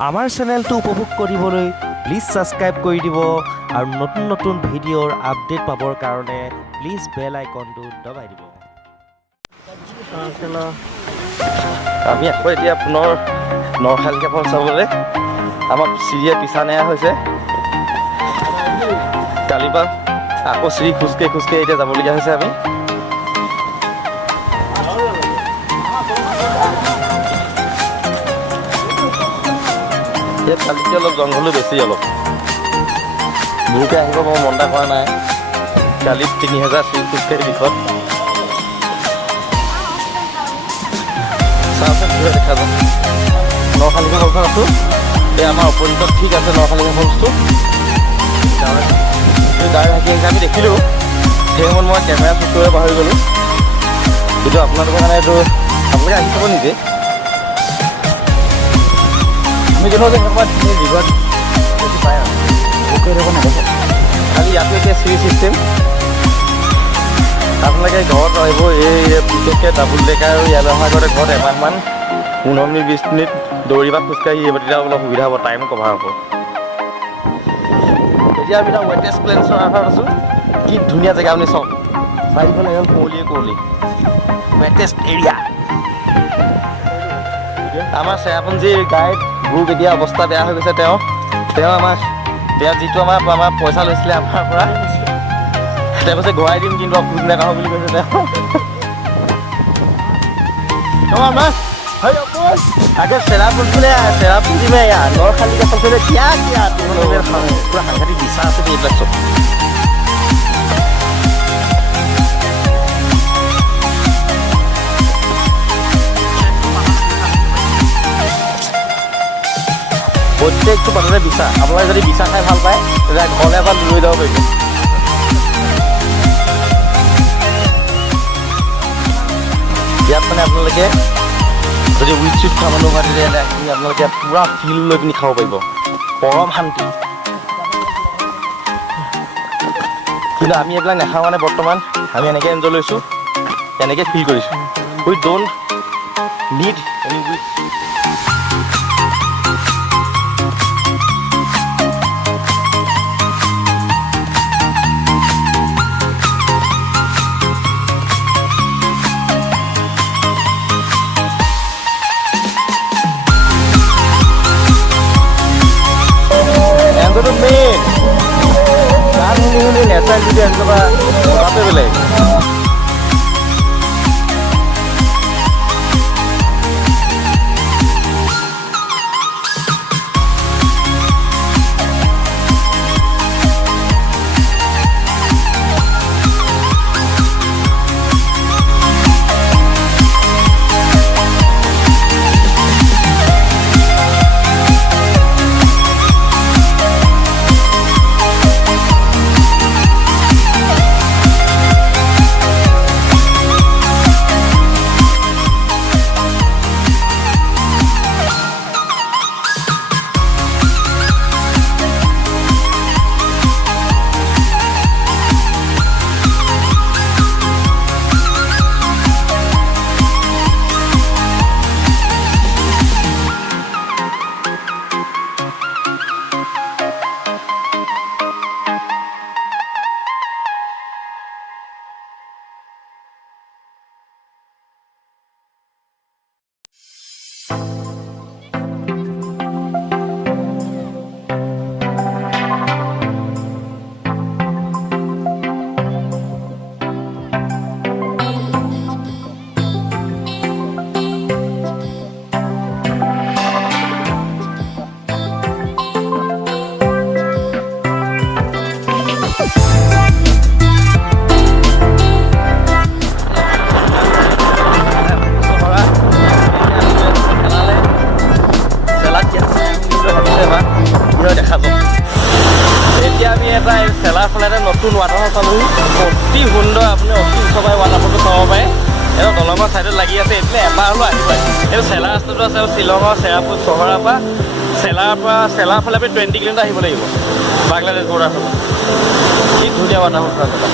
আমাৰ চেনেলটো উপভোগ কৰিবলৈ প্লিজ ছাবস্ক্ৰাইব কৰি দিব আৰু নতুন নতুন ভিডিঅ'ৰ আপডেট পাবৰ কাৰণে প্লিজ বেল আইকনটো দবাই দিব। আমি আকৌ এতিয়া পুনৰ নৰখালিকা ফল চাবলৈ আমাৰ চিৰিয়ে পিছা নেৰা হৈছে। কালিৰ পৰা আকৌ চিৰি খোজকাঢ়ি এতিয়া যাবলগীয়া হৈছে। আমি ইয়াত কালিতকৈ অলপ জংঘলো বেছি, অলপ বুৰুকে আহিব মই মন এটা কৰা নাই। কালিত 3000 চিৰি খোজকাঢ়ি বিষত চাওঁচোন কি হয় দেখা যাম। নৰখালিকা ফলখন আছোঁ, এই আমাৰ অপজিটত ঠিক আছে নৰখালিকা ফলছটো। গাড়ী থাকি আমি দেখিলোঁ, সেই সময়ত মই কেমেৰা শ্বুট কৰিব পাহৰি গ'লোঁ। কিন্তু আপোনালোকৰ কাৰণে এইটো আপোনালোকে আহি চাব নিজে। আমি জানো যে সেইসময়ত ৰিভাৰ বেছি পায় আৰু খালি ইয়াতো এতিয়া চিৰি চিষ্টেম। আপোনালোকে ঘৰত আহিব, এই বিশেষকৈ ডাবুল ডেকাৰ আৰু ইয়ালৈ অহাৰ আগতে ঘৰত এমাহমান 15 মিনিট 20 মিনিট দৌৰিবা খোজকাঢ়ি আহিব, তেতিয়া অলপ সুবিধা হ'ব, টাইম কভাৰ হ'ব। এতিয়া আমি এটা ৱেটেষ্ট প্লেনছৰ আধাৰত আছোঁ। কি ধুনীয়া জেগা আপুনি চাওক, চাৰিফালে একদম কুঁৱলীয়ে ৱেটেষ্ট এৰিয়া। আমাৰ চেৰাপুঞ্জীৰ গাইড গ্ৰুপ এতিয়া অৱস্থা বেয়া হৈ গৈছে। তেওঁ যিটো আমাৰ পইচা লৈছিলে আমাৰ পৰা, তেওঁ কৈছে ঘূৰাই দিম কিন্তু খোজ নাকাঢ়ো বুলি কৈছে তেওঁ। अगर चेरापुंजी में यार नरखालिका सबसे क्या पूरा सांघातिक दिशा আছে এইবিলাক চব। প্ৰত্যেকটো পাততে বিচা। আপোনালোকে যদি বিচা খাই ভাল পায় তেতিয়া ঘৰলৈ এবাৰ লৈ যাব পাৰিব। ইয়াত মানে আপোনালোকে যদি উইথ চুইথ খোৱা মানুহ হয় তেতিয়াহ'লে আপোনালোকে পূৰা ফিল লৈ পিনি খাব পাৰিব, পৰম শান্তি। কিন্তু আমি এইবিলাক নাখাওঁ মানে বৰ্তমান আমি এনেকৈ এনজয় লৈছোঁ, এনেকৈ ফিল কৰিছোঁ। We don't need any with. Natural যদি এনেকুৱা মজাতে বেলেগ। নতুন ৱাটাৰফল চালোহি, অতি সুন্দৰ। আপুনি অতি ওচৰৰ পৰা ৱাটাৰফলটো চাব পাৰে। এইটো দলঙৰ ছাইডত লাগি আছে। এইফালে এবাৰ হ'লেও আহিবই। এইটো চেলা ৰাস্তাটো আছে শ্বিলঙৰ চেৰাপুঞ্জী চহৰৰ পৰা চেলাৰ ফালে আমি 20 কিলোমিটাৰ আহিব লাগিব বাংলাদেশ বৰ্ডাৰ ফালে। কি ধুনীয়া ৱাটাৰফল আছে।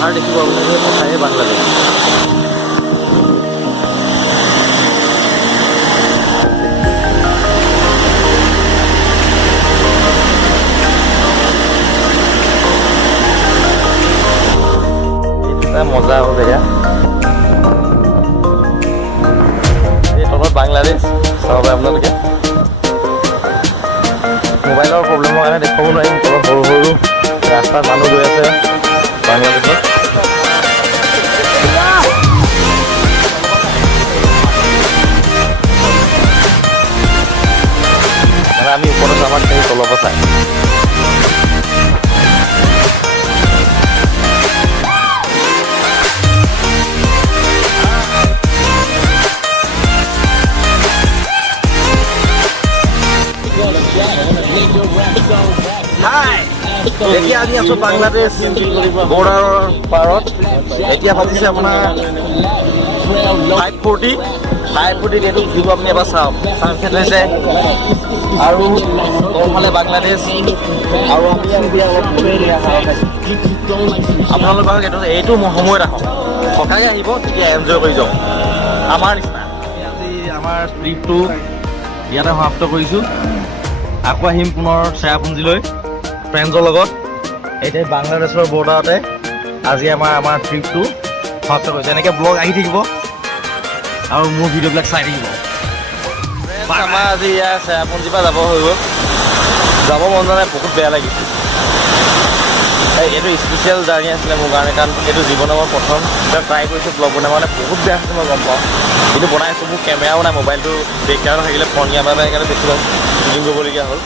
পাহাৰ দেখিব আপুনি সেই পথাৰে বাংলাদেশ। মজা হ'ব জেগা। এই তলত বাংলাদেশ চাব পাৰে আপোনালোকে। মোবাইলৰ প্ৰব্লেমৰ কাৰণে দেখুৱাব নোৱাৰিম। তলত সৰু সৰু ৰাস্তাত মানুহ গৈ আছে বাংলাদেশত। মানে আমি ওপৰত আমাৰ সেই তলৰ পৰা চাই এতিয়া আমি আছোঁ বাংলাদেশ বৰ্ডাৰৰ পাৰত। এতিয়া ভাবিছে আপোনাৰ 540 এইটো ভিউ আপুনি এবাৰ চাওক। ছানছেট হৈছে আৰু তলফালে বাংলাদেশ আৰু আপোনালোকক এইটো সময়ত আহক, সদায় আহিব, তেতিয়া এনজয় কৰি যাওক আমাৰ নিচিনা। আজি আমাৰ ট্ৰিপটো ইয়াতে সমাপ্ত কৰিছোঁ। আকৌ আহিম পুনৰ চেৰাপুঞ্জীলৈ ফ্ৰেণ্ডছৰ লগত। এতিয়া বাংলাদেশৰ বৰ্ডাৰতে আজি আমাৰ ট্ৰিপটো সমাপ্ত কৰিছোঁ। এনেকৈ ব্লগ আহি থাকিব আৰু মোৰ ভিডিঅ'বিলাক চাই থাকিব। আমাৰ আজি ইয়াৰ চেৰাপুঞ্জীৰ পৰা যাব হৈ গ'ল। যাব মন যোৱা নাই, বহুত বেয়া লাগিছে। এইটো স্পেচিয়েল জাৰ্ণি আছিলে মোৰ কাৰণে, কাৰণ এইটো জীৱনৰ মই প্ৰথম ট্ৰাই কৰিছোঁ ব্লগ বনাব। মানে বহুত বেয়া হৈছে মই গম পাওঁ, কিন্তু বনাইছোঁ। মোৰ কেমেৰাও নাই, মোবাইলটো বেকগ্ৰাউণ্ড থাকিলে ফোন ইয়াৰ বাবে সেইকাৰণে বেছিভাগ শ্বুটিং কৰিবলগীয়া হ'ল।